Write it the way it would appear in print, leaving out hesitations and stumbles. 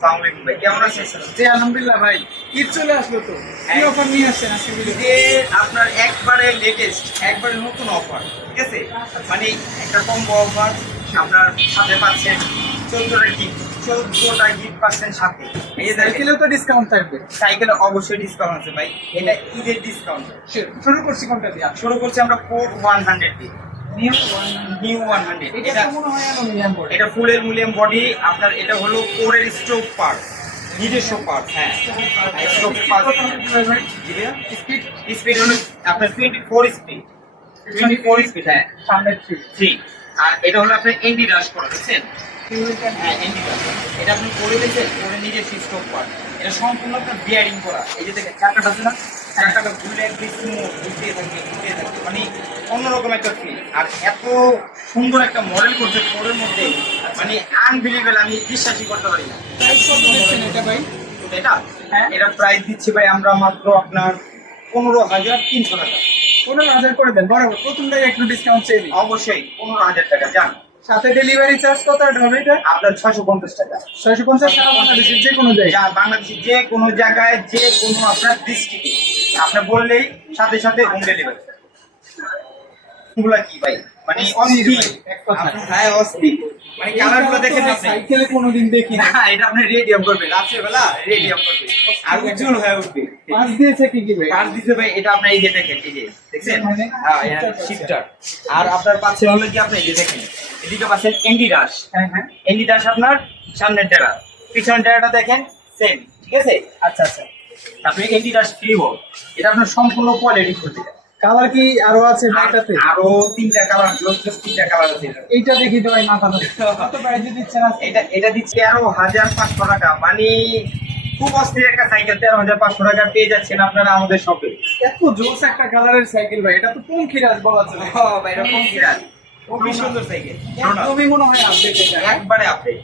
আসসালামু আলাইকুম ভাই, কেমন আছেন? জি আলহামদুলিল্লাহ ভাই, ঈদ চলে আসলো তো, কি অফার নিয়ে আসছেন আজকে ভিডিওতে? যে আপনার একবারে লেটেস্ট, একবারে নতুন অফার, ঠিক আছে? মানে একটা কম্বো অফার আপনার সাথে পাচ্ছেন 14টা গিফট পাচ্ছেন সাথে। এই যে সাইকেলেও তো ডিসকাউন্ট থাকবে। সাইকেলে অবশ্যই ডিসকাউন্ট আছে ভাই, এটা ঈদের ডিসকাউন্ট। শুরু করছি কোনটা দিয়ে? শুরু করছি আমরা কোড 100 দিয়ে, নিউ 100। এটা তো মনে হয় অ্যালুমিনিয়াম বোর্ড। এটা ফুল অ্যালুমিনিয়াম বডি, আপনার এটা হলো কোরের স্ট্রোক পার্ট, নিজস্ব পার্ট। হ্যাঁ, স্ট্রোক পার্ট। ভাই স্পিড স্পিড হলো আপনার 24 স্পিড, 24 স্পিড। হ্যাঁ, সামনে 3। আর এটা হলো আপনার এনডি ডাশ করা, দেখছেন? হ্যাঁ, এনডি ডাশ এটা আপনি করে দিয়েছেন, করে নিজস্ব স্ট্রোক পার্ট। এটা সম্পূর্ণ আপনার বিয়ারিং করা। এই যে দেখেন চাকাটা আছে না, চাকাটা ঘুরে একদম স্মুথ ঘুরতে থাকবে, মানে অন্যরকম একটা ফিল। আর এত সুন্দর একটা মডেল করছে কোরের মধ্যে, মানে আনবিলিভেবল, আমি বিশ্বাসই করতে পারি না। প্রাইস কত দিচ্ছেন এটা ভাই? এটা হ্যাঁ। এটা প্রাইস দিচ্ছি ভাই আমরা মাত্র আপনার 15,300 টাকা। 15,000 করে দেন, বরাবর প্রথমটাই একটু ডিসকাউন্ট চেয়ে দিই। অবশ্যই 15,000 টাকা যান। সাথে ডেলিভারি চার্জ কত হবে এটা? আপনার 650 টাকা। 650 টাকা বাংলাদেশের যে কোনো জায়গায়। যা বাংলাদেশের যে কোনো জায়গায়, যে কোনো আপনার ডিস্ট্রিক্টে আপনি বললেই সাথে সাথে হোম ডেলিভারি। এগুলা কি ভাই, মানে অস্থির এক কথা। হ্যাঁ, অস্থির। মানে কালার গুলো দেখেন আপনি, সাইকেলে কোনোদিন দেখি না। না এটা আপনি রেডিয়াম করবে, রাত্রে বেলা রেডিয়াম করবে আর উজ্জ্বল হয়ে উঠবে। পাঁচ দিয়েছে কি ভাই? কাজ দিতে ভাই, এটা আপনার এই যে দেখেন, এই যে দেখছেন, মানে হ্যাঁ শিফটার। আর আপনার পাচ্ছে হলো কি, আপনি এই যে দেখেন, এদিকে পাচ্ছেন এনডি ডাশ। হ্যাঁ হ্যাঁ। এনডি ডাশ আপনার সামনের টেরা, পিছনের টেরাটা দেখেন সেম, ঠিক আছে? আচ্ছা আচ্ছা। আপনি এনডি ডাশ ফ্রি হোক, এটা আপনার সম্পূর্ণ কোয়ালিটি করতে। কালার কি আরো আছে এটাতে? আরো 3টা কালার, জাস্ট 3টা কালার আছে এটা। এইটা দেখি তো ভাই, মাথা নষ্ট। কত প্রাইস দিচ্ছেন আজকে? এটা দিচ্ছে 13,500 টাকা। মানে খুব অস্থির একটা সাইকেল, 13,500 টাকা পেয়ে যাচ্ছেন আপনারা আমাদের শপে। এত জোস একটা কালারের সাইকেল ভাই, এটা তো পঙ্খিরাজ বলা চলে। ভাই এটা খুবই সুন্দর সাইকেল, একদমই মনে হয় আপডেট এটা। একবারে আপডেট।